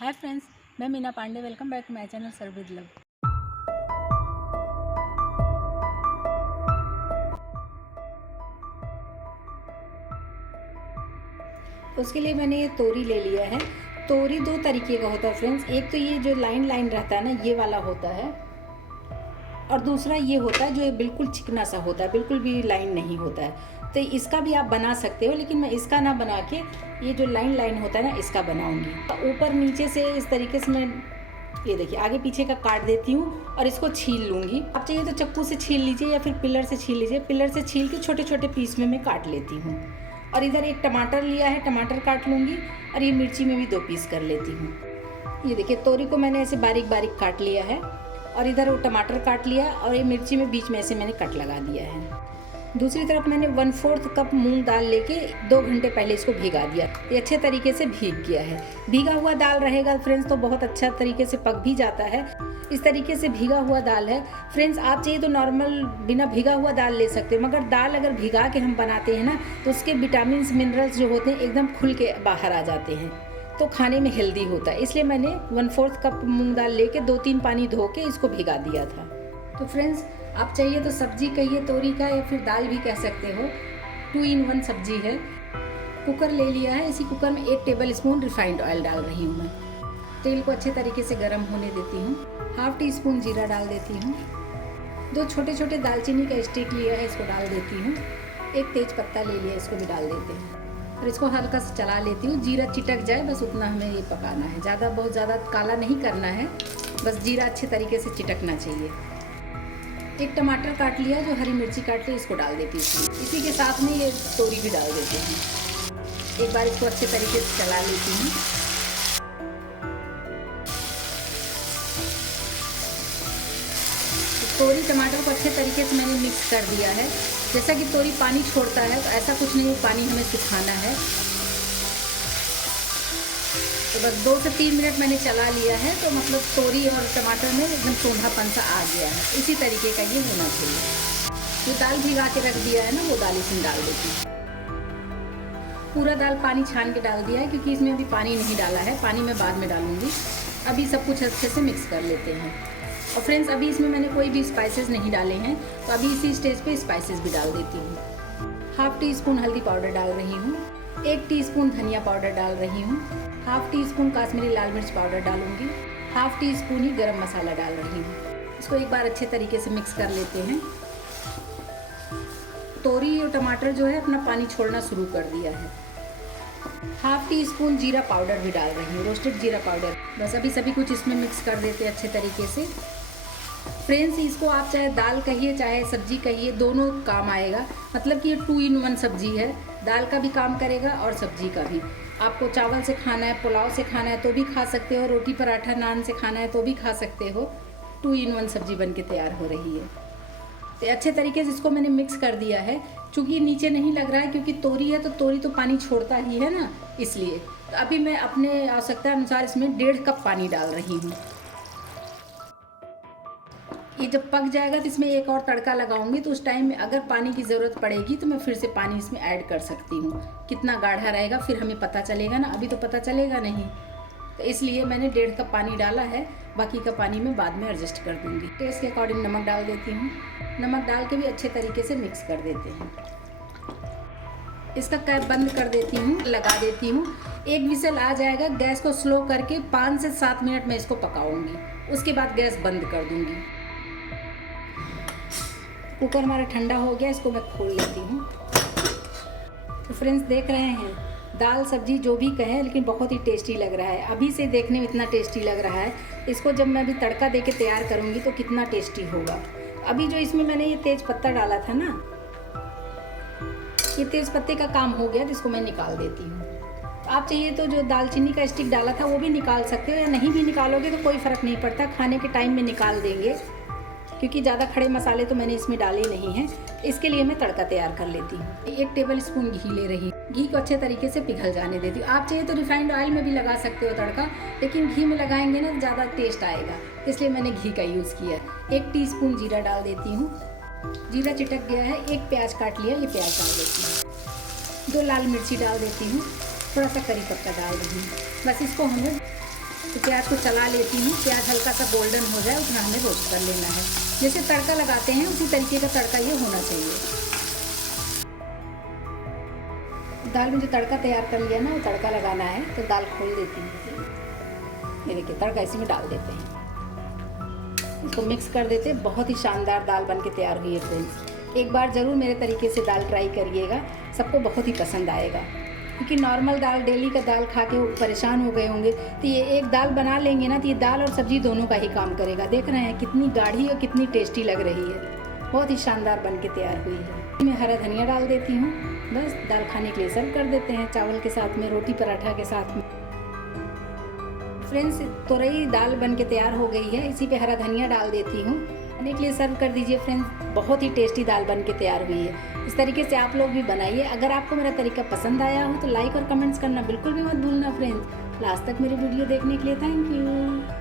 हाय friends, मैं Meena Pandey. Welcome back to my channel serve with love. उसके लिए मैंने ये तोरी ले लिया है। तोरी दो तरीके का होता है फ्रेंड्स। एक तो ये जो लाइन लाइन रहता है ना, ये वाला होता है, और दूसरा ये होता है जो ये बिल्कुल चिकना सा होता है, बिल्कुल भी लाइन नहीं होता है। तो इसका भी आप बना सकते हो, लेकिन मैं इसका ना बना के ये जो लाइन लाइन होता है ना, इसका बनाऊंगी। ऊपर नीचे से इस तरीके से मैं ये देखिए आगे पीछे का काट देती हूँ और इसको छील लूँगी। आप चाहिए तो चक्कू से छील लीजिए या फिर पिलर से छील लीजिए। पिलर से छील के छोटे छोटे पीस में मैं काट लेती हूँ। और इधर एक टमाटर लिया है, टमाटर काट लूँगी। और ये मिर्ची में भी 2 पीस कर लेती हूँ। ये देखिए तोरी को मैंने ऐसे बारीक बारीक काट लिया है, और इधर वो टमाटर काट लिया, और ये मिर्ची में बीच में ऐसे मैंने कट लगा दिया है। दूसरी तरफ मैंने 1/4 कप मूंग दाल लेके 2 घंटे पहले इसको भिगा दिया। ये अच्छे तरीके से भीग गया है। भीगा हुआ दाल रहेगा फ्रेंड्स तो बहुत अच्छा तरीके से पक भी जाता है। इस तरीके से भीगा हुआ दाल है फ्रेंड्स। आप चाहिए तो नॉर्मल बिना भीगा हुआ दाल ले सकते हो, मगर दाल अगर भिगा के हम बनाते हैं ना, तो उसके विटामिन मिनरल्स जो होते हैं एकदम खुल के बाहर आ जाते हैं, तो खाने में हेल्दी होता है। इसलिए मैंने 1/4 कप मूंग दाल लेके 2-3 पानी धो के इसको भिगा दिया था। तो फ्रेंड्स, आप चाहिए तो सब्जी कहिए तोरी का, या फिर दाल भी कह सकते हो। 2 in 1 सब्जी है। कुकर ले लिया है। इसी कुकर में 1 टेबल स्पून रिफाइंड ऑयल डाल रही हूँ मैं। तेल को अच्छे तरीके से गर्म होने देती हूँ। 1/2 टीस्पून जीरा डाल देती हूँ। 2 छोटे छोटे दालचीनी का स्टिक लिया है, इसको डाल देती हूँ। 1 तेज पत्ता ले लिया, इसको भी डाल देते हैं और इसको हल्का सा चला लेती हूँ। जीरा चिटक जाए बस उतना हमें ये पकाना है। बहुत ज़्यादा काला नहीं करना है, बस जीरा अच्छे तरीके से चिटकना चाहिए। 1 टमाटर काट लिया, जो हरी मिर्ची काट ली, इसको डाल देती हूँ। इसी के साथ में ये तोरी भी डाल देती हूँ। एक बार इसको अच्छे तरीके से चला लेती हूँ। तोरी टमाटर को अच्छे तरीके से मैंने मिक्स कर दिया है। जैसा कि तोरी पानी छोड़ता है, तो ऐसा कुछ नहीं, पानी हमें सुखाना है। तो बस 2 से 3 मिनट मैंने चला लिया है, तो मतलब तोरी और टमाटर में एकदम सोंधापन सा आ गया है। इसी तरीके का ये होना चाहिए। जो दाल भिगा के रख दिया है ना, वो दाल इसमें डाल देती हूँ। पूरा दाल पानी छान के डाल दिया है, क्योंकि इसमें अभी पानी नहीं डाला है। पानी मैं बाद में डालूंगी। अभी सब कुछ अच्छे से मिक्स कर लेते हैं। और फ्रेंड्स, अभी इसमें मैंने कोई भी स्पाइसेस नहीं डाले हैं, तो अभी इसी स्टेज पे स्पाइसेस भी डाल देती हूँ। 1/2 टीस्पून हल्दी पाउडर डाल रही हूँ। 1 टीस्पून धनिया पाउडर डाल रही हूँ। 1/2 टीस्पून काश्मीरी लाल मिर्च पाउडर डालूंगी। 1/2 टीस्पून ही गरम मसाला डाल रही हूँ। इसको एक बार अच्छे तरीके से मिक्स कर लेते हैं। तोरी और टमाटर जो है अपना पानी छोड़ना शुरू कर दिया है। 1/2 टीस्पून जीरा पाउडर भी डाल रही हूँ, रोस्टेड जीरा पाउडर। बस अभी सभी कुछ इसमें मिक्स कर देते हैं अच्छे तरीके से। फ्रेंड्स, इसको आप चाहे दाल कहिए चाहे सब्जी कहिए, दोनों काम आएगा। मतलब कि ये 2 in 1 सब्जी है। दाल का भी काम करेगा और सब्जी का भी। आपको चावल से खाना है, पुलाव से खाना है तो भी खा सकते हो, रोटी पराठा नान से खाना है तो भी खा सकते हो। 2 in 1 सब्जी बन के तैयार हो रही है। तो अच्छे तरीके से इसको मैंने मिक्स कर दिया है। चूँकि नीचे नहीं लग रहा है, क्योंकि तोरी है तो तोरी तो पानी छोड़ता ही है ना, इसलिए। तो अभी मैं अपने आवश्यकता अनुसार इसमें 1.5 कप पानी डाल रही हूँ। ये जब पक जाएगा तो इसमें एक और तड़का लगाऊंगी, तो उस टाइम में अगर पानी की ज़रूरत पड़ेगी तो मैं फिर से पानी इसमें ऐड कर सकती हूँ। कितना गाढ़ा रहेगा फिर हमें पता चलेगा ना, अभी तो पता चलेगा नहीं। तो इसलिए मैंने 1.5 कप पानी डाला है। बाकी का पानी मैं बाद में एडजस्ट कर दूँगी। टेस्ट के अकॉर्डिंग नमक डाल देती हूँ। नमक डाल के भी अच्छे तरीके से मिक्स कर देते हैं। इसका कैप बंद कर देती हूँ, लगा देती हूँ। 1 विसल आ जाएगा, गैस को स्लो करके 5 से 7 मिनट में इसको पकाऊंगी। उसके बाद गैस बंद कर दूँगी। कुकर हमारा ठंडा हो गया, इसको मैं खोल लेती हूँ। तो फ्रेंड्स, देख रहे हैं, दाल सब्जी जो भी कहें, लेकिन बहुत ही टेस्टी लग रहा है। अभी से देखने में इतना टेस्टी लग रहा है। इसको जब मैं अभी तड़का दे के तैयार करूँगी तो कितना टेस्टी होगा। अभी जो इसमें मैंने ये तेज पत्ता डाला था ना, ये तेज पत्ते का काम हो गया, तो इसको मैं निकाल देती हूँ। आप चाहिए तो जो दालचीनी का स्टिक डाला था वो भी निकाल सकते हो, या नहीं भी निकालोगे तो कोई फ़र्क नहीं पड़ता। खाने के टाइम में निकाल देंगे, क्योंकि ज़्यादा खड़े मसाले तो मैंने इसमें डाले नहीं हैं। इसके लिए मैं तड़का तैयार कर लेती हूँ। 1 टेबल स्पून घी ले रही हूँ। घी को अच्छे तरीके से पिघल जाने देती हूँ। आप चाहिए तो रिफाइंड ऑयल में भी लगा सकते हो तड़का, लेकिन घी में लगाएंगे ना ज़्यादा टेस्ट आएगा, इसलिए मैंने घी का यूज़ किया। 1 टीस्पून जीरा डाल देती हूँ। जीरा चिटक गया है, 1 प्याज काट लिया, ये प्याज डाल देती हूँ। 2 लाल मिर्ची डाल देती हूँ। थोड़ा सा करी पत्ता डाल रही हूँ। बस इसको हमें तो प्याज को चला लेती हूँ। प्याज हल्का सा गोल्डन हो जाए उतना हमें रोस्ट कर लेना है। जैसे तड़का लगाते हैं उसी तरीके का तड़का ये होना चाहिए। दाल में जो तड़का तैयार कर लिया ना वो तड़का लगाना है, तो दाल खोल देती हूँ। ये देखिए तड़का इसी में डाल देते हैं, इसको मिक्स कर देते हैं। बहुत ही शानदार दाल बन के तैयार हुई है फ्रेंड्स। एक बार ज़रूर मेरे तरीके से दाल ट्राई करिएगा, सबको बहुत ही पसंद आएगा। क्योंकि नॉर्मल दाल, डेली का दाल खा के परेशान हो गए होंगे, तो ये एक दाल बना लेंगे ना तो ये दाल और सब्जी दोनों का ही काम करेगा। देख रहे हैं कितनी गाढ़ी और कितनी टेस्टी लग रही है, बहुत ही शानदार बन के तैयार हुई है। मैं हरा धनिया डाल देती हूँ। बस दाल खाने के लिए सर्व कर देते हैं, चावल के साथ में, रोटी पराठा के साथ में। फ्रेंड्स तुरई दाल बन के तैयार हो गई है, इसी पे हरा धनिया डाल देती हूँ। खाने के लिए सर्व कर दीजिए फ्रेंड्स। बहुत ही टेस्टी दाल बन के तैयार हुई है। इस तरीके से आप लोग भी बनाइए। अगर आपको मेरा तरीका पसंद आया हो तो लाइक और कमेंट्स करना बिल्कुल भी मत भूलना फ्रेंड्स। लास्ट तक मेरी वीडियो देखने के लिए थैंक यू।